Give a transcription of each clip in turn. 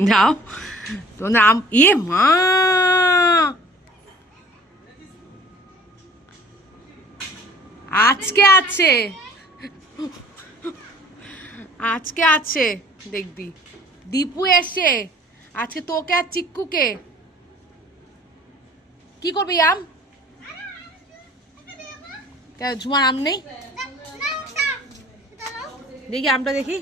যাও তোমাদের আম ইয়ে মা আজকে আছে আজকে আছে দেখবি দীপু এসে আজকে তোকে আর চিক্কুকে কি করবি আম ঝুমার আম নেই দেখি আমটা দেখি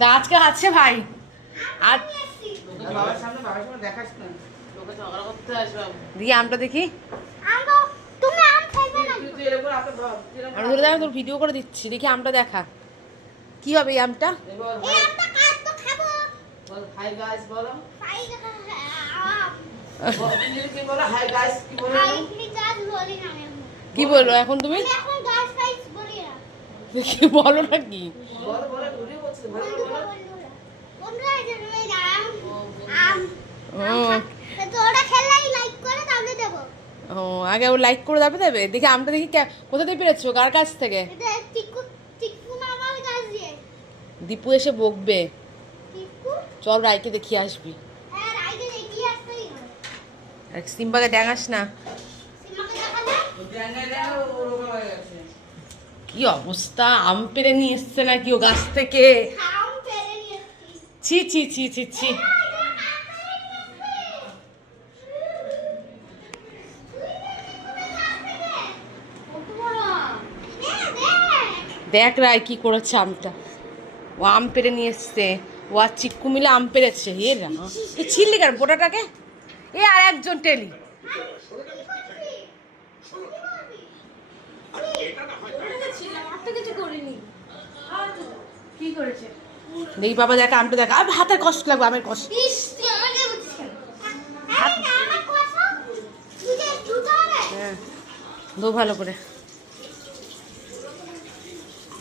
তা আজকে আছে ভাই আর দেখি আমটা দেখি আমি ধরে দেখা তোর ভিডিও করে দিচ্ছি দেখি আমটা দেখা কি হবে এই আমটা কি বললো এখন তুমি বলো না কি ও আগে ও লাইক করে দেবে দেখি আমটা দেখি কোথা থেকে পেরেছো কার কাছ থেকে দীপু এসে বকবে চল রাইকে দেখিয়ে আসবি সিম্বাকে দেখাস না কি অবস্থা আম পেরে নিয়ে এসছে নাকি ও গাছ থেকে ছি ছি ছি ছি ছি দেখ রায় কি করেছে আমটা ও আম পেরে নিয়ে এসছে ও আর চিক্কু মিলে আম পেরেছে এ রা এ ছিললি কেন পোটাটাকে এ আর একজন টেলি দেখি বাবা দেখ আমটা দেখ আর হাতের কষ্ট লাগবে আমের কষ্ট হ্যাঁ দো ভালো করে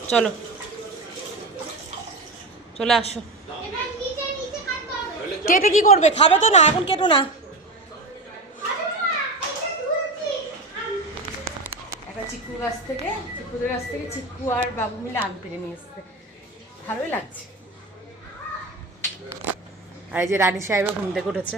চলো চলে আসো কেটে কি করবে খাবে তো না এখন কেটো না একটা চিক্কুর গাছ থেকে চিক্কুদের গাছ থেকে চিক্কু আর বাবু মিলে আম পেরে নিয়ে এসছে ভালোই লাগছে আর এই যে রানী সাহেবা ঘুম থেকে উঠেছে